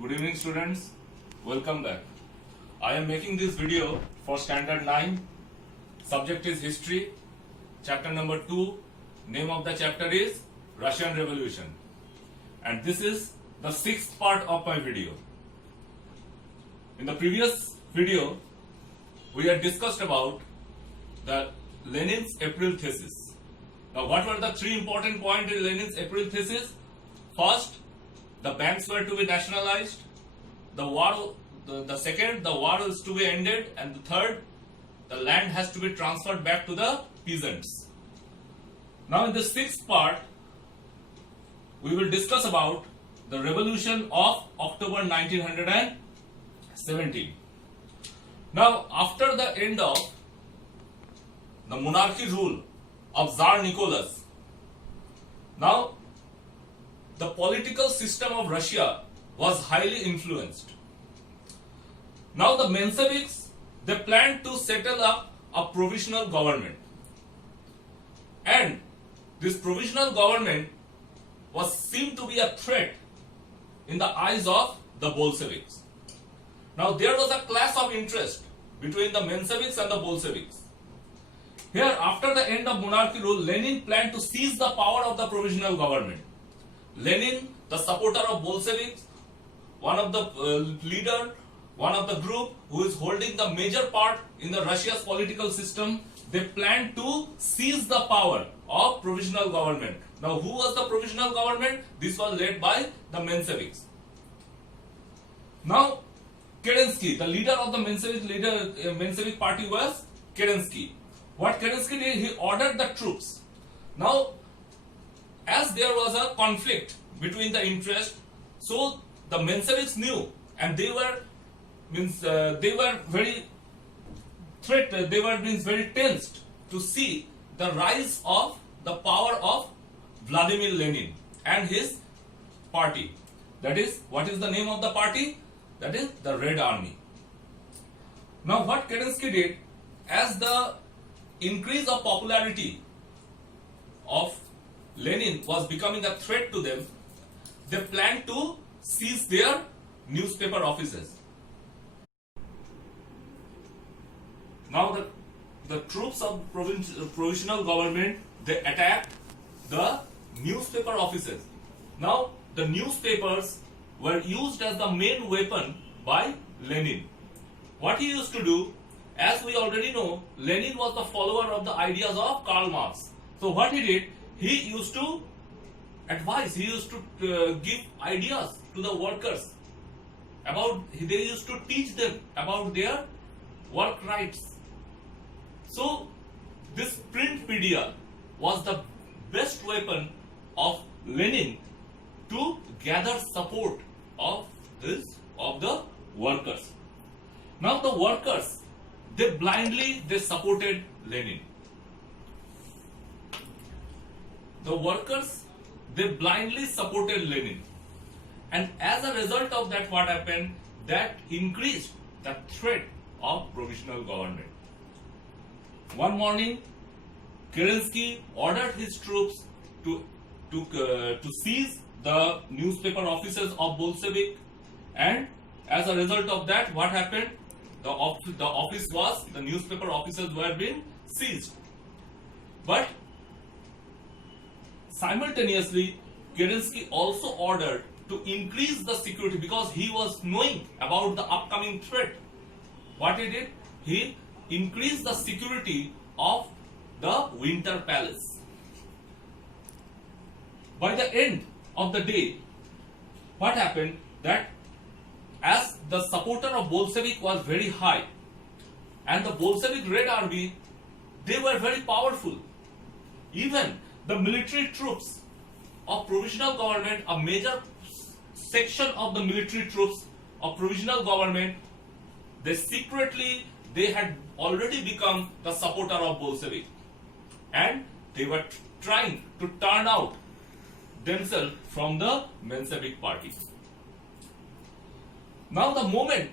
Good evening students, welcome back. I am making this video for standard 9. Subject is history. Chapter number 2. Name of the chapter is Russian Revolution. And this is the 6th part of my video. In the previous video, we had discussed about the Lenin's April thesis. Now what were the 3 important points in Lenin's April thesis? First, the banks were to be nationalized. The second, the war is to be ended, and the third, the land has to be transferred back to the peasants. Now in the 6th part, we will discuss about the revolution of October 1917. Now after the end of the monarchy rule of Tsar Nicholas, now the political system of Russia was highly influenced. Now the Mensheviks, they planned to settle up a provisional government. And this provisional government was seen to be a threat in the eyes of the Bolsheviks. Now there was a clash of interest between the Mensheviks and the Bolsheviks. Here, after the end of monarchy rule, Lenin planned to seize the power of the provisional government. Lenin, the supporter of Bolsheviks, one of the leader, one of the group who is holding the major part in the Russia's political system, they planned to seize the power of provisional government. Now, who was the provisional government? This was led by the Mensheviks. Now, Kerensky, the leader of the Menshevik party was Kerensky. What Kerensky did, he ordered the troops. Now, as there was a conflict between the interest, so the Mensheviks knew, and they were very very tensed to see the rise of the power of Vladimir Lenin and his party. That is, what is the name of the party? That is the Red Army. Now what Kerensky did, as the increase of popularity of Lenin was becoming a threat to them, they planned to seize their newspaper offices. Now the troops of provisional government, they attacked the newspaper offices. Now the newspapers were used as the main weapon by Lenin. What he used to do, as we already know, Lenin was the follower of the ideas of Karl Marx. So what he did, he used to advise, he used to give ideas to the workers they used to teach them about their work rights. So this print media was the best weapon of Lenin to gather support of the workers. Now the workers, they blindly supported Lenin. The workers, they blindly supported Lenin. And as a result of that, what happened? That increased the threat of provisional government. One morning, Kerensky ordered his troops to seize the newspaper offices of Bolshevik, and as a result of that, what happened? The newspaper offices were being seized. But simultaneously, Kerensky also ordered to increase the security because he was knowing about the upcoming threat. What he did? He increased the security of the Winter Palace. By the end of the day, what happened? That as the supporter of Bolshevik was very high, and the Bolshevik Red Army, they were very powerful. Even the military troops of provisional government, a major section of the military troops of provisional government, they had already become the supporter of Bolshevik, and they were trying to turn out themselves from the Menshevik party. Now the moment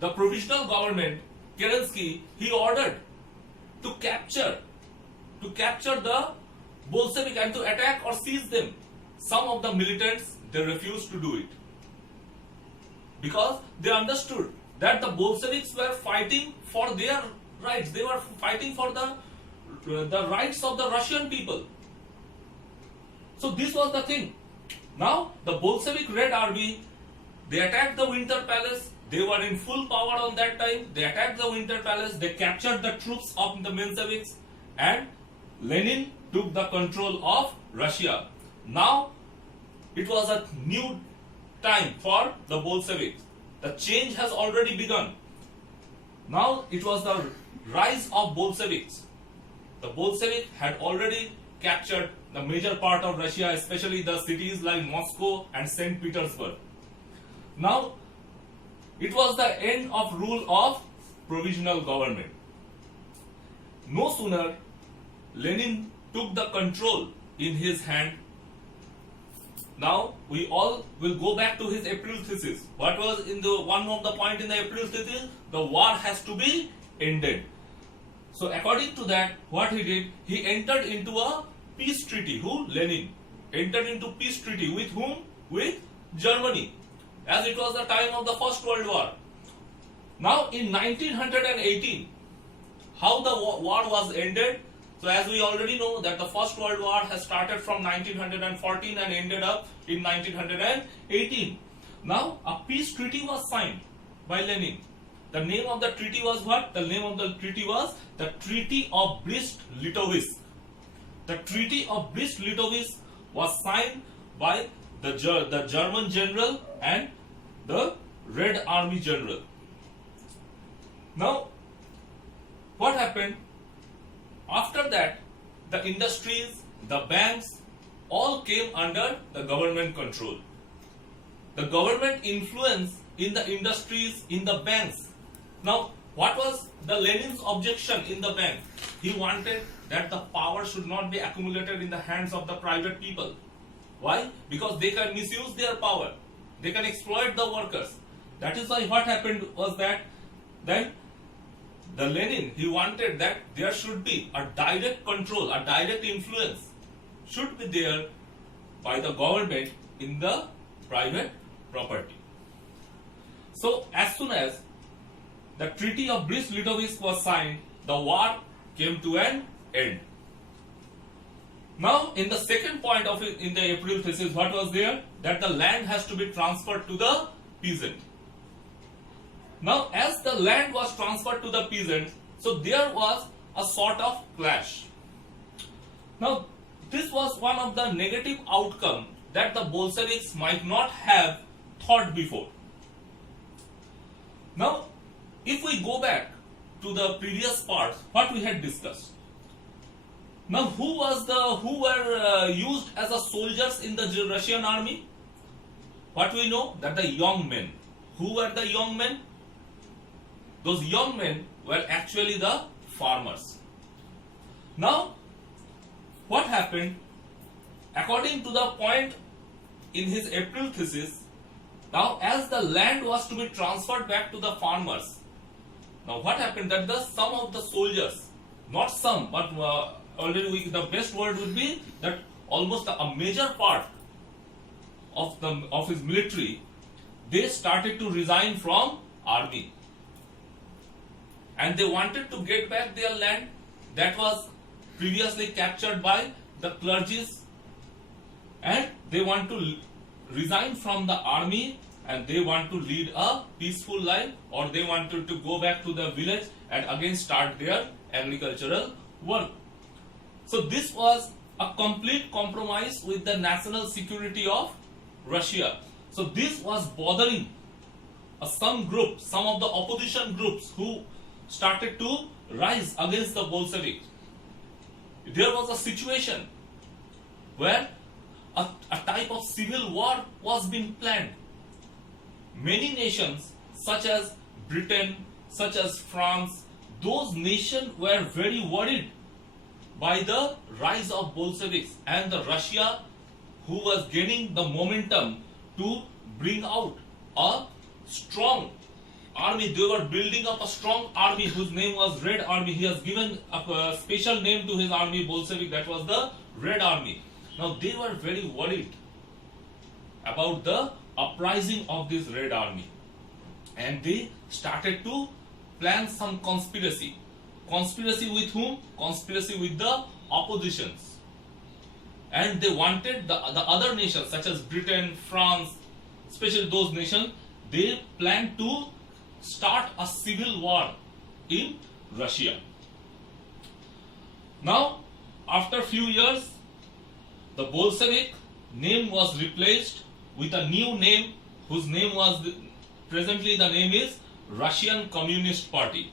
the provisional government, Kerensky, he ordered to capture the Bolshevik and to attack or seize them. Some of the militants, they refused to do it. because they understood that the Bolsheviks were fighting for their rights. They were fighting for the rights of the Russian people. So this was the thing. Now the Bolshevik Red Army, they attacked the Winter Palace. They were in full power on that time. They attacked the Winter Palace. They captured the troops of the Mensheviks, and Lenin took the control of Russia. Now it was a new time for the Bolsheviks. The change has already begun. Now it was the rise of Bolsheviks. The Bolsheviks had already captured the major part of Russia, especially the cities like Moscow and St. Petersburg. Now it was the end of rule of provisional government. No sooner Lenin took the control in his hand. Now we all will go back to his April thesis. What was in the one of the point in the April thesis? The war has to be ended. So according to that, what he did, he entered into a peace treaty. Who? Lenin entered into peace treaty with whom? With Germany, as it was the time of the First World War. Now in 1918, how the war was ended? So as we already know that the First World War has started from 1914 and ended up in 1918. Now a peace treaty was signed by Lenin. The name of the treaty was what? The name of the treaty was the Treaty of Brest-Litovsk. The Treaty of Brest-Litovsk was signed by the German general and the Red Army general. Now, what happened? After that, the industries, the banks, all came under the government control. The government influence in the industries, in the banks. Now, what was the Lenin's objection in the bank? He wanted that the power should not be accumulated in the hands of the private people. Why? Because they can misuse their power. They can exploit the workers. That is why what happened was that then the Lenin, he wanted that there should be a direct control, a direct influence should be there by the government in the private property. So as soon as the Treaty of Brest-Litovsk was signed, the war came to an end. Now in the second point of it, in the April thesis, what was there? That the land has to be transferred to the peasant. Now as the land was transferred to the peasant, so there was a sort of clash. Now this was one of the negative outcome that the Bolsheviks might not have thought before. Now if we go back to the previous parts, what we had discussed. Now who were used as a soldiers in the Russian army? What we know? That the young men. Who were the young men? Those young men were actually the farmers. Now, what happened? According to the point in his April thesis, now as the land was to be transferred back to the farmers, now what happened? That some of the soldiers, not some, but already the best word would be that almost a major part of his military, they started to resign from army. And they wanted to get back their land that was previously captured by the clergies, and they want to resign from the army and they want to lead a peaceful life, or they wanted to go back to the village and again start their agricultural work. So this was a complete compromise with the national security of Russia. So this was bothering some group, some of the opposition groups who started to rise against the Bolsheviks. There was a situation where a type of civil war was being planned. Many nations such as Britain, such as France, those nations were very worried by the rise of Bolsheviks and the Russia who was gaining the momentum to bring out a strong army. They were building up a strong army whose name was Red Army. He has given a special name to his army, Bolshevik, that was the Red Army. Now they were very worried about the uprising of this Red Army. and they started to plan some conspiracy. Conspiracy with whom? Conspiracy with the oppositions. And they wanted the other nations such as Britain, France, especially those nations, they planned to start a civil war in Russia. Now, after few years, the Bolshevik name was replaced with a new name whose name was presently the name is Russian Communist Party.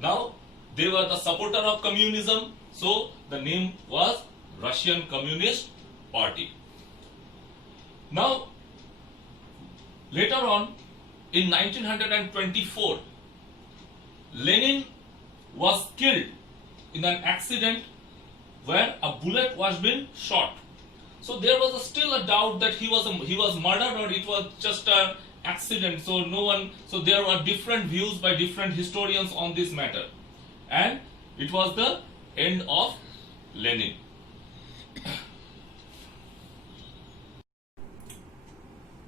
Now, they were the supporter of communism, so the name was Russian Communist Party. Now, later on, in 1924, Lenin was killed in an accident where a bullet was being shot. So there was still a doubt that he was murdered or it was just an accident. So there were different views by different historians on this matter, and it was the end of Lenin.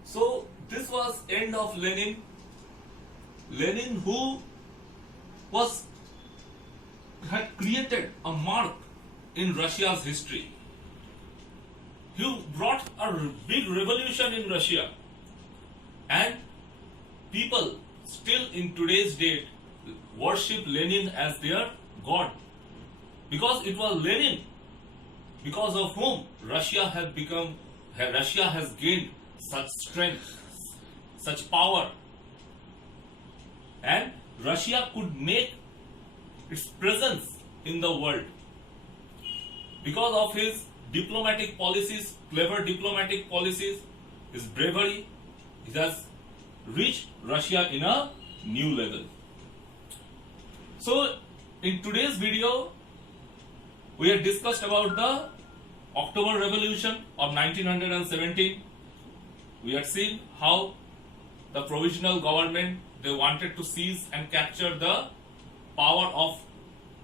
So this was end of Lenin. Lenin, who had created a mark in Russia's history. He brought a big revolution in Russia, and people still in today's date worship Lenin as their god, because it was Lenin because of whom Russia has gained such strength, such power, and Russia could make its presence in the world because of his diplomatic policies, clever diplomatic policies, his bravery. He has reached Russia in a new level. So, in today's video, we have discussed about the October Revolution of 1917. We had seen how the provisional government, they wanted to seize and capture the power of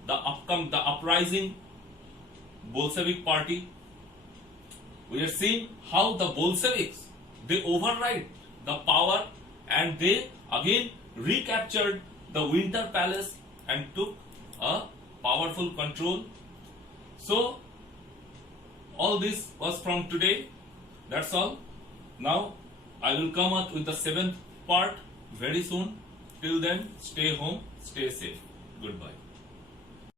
the uprising Bolshevik party. We have seen how the Bolsheviks, they override the power and they again recaptured the Winter Palace and took a powerful control. So all this was from today. That's all. Now I will come up with the 7th part very soon. Till then, stay home, stay safe. Goodbye.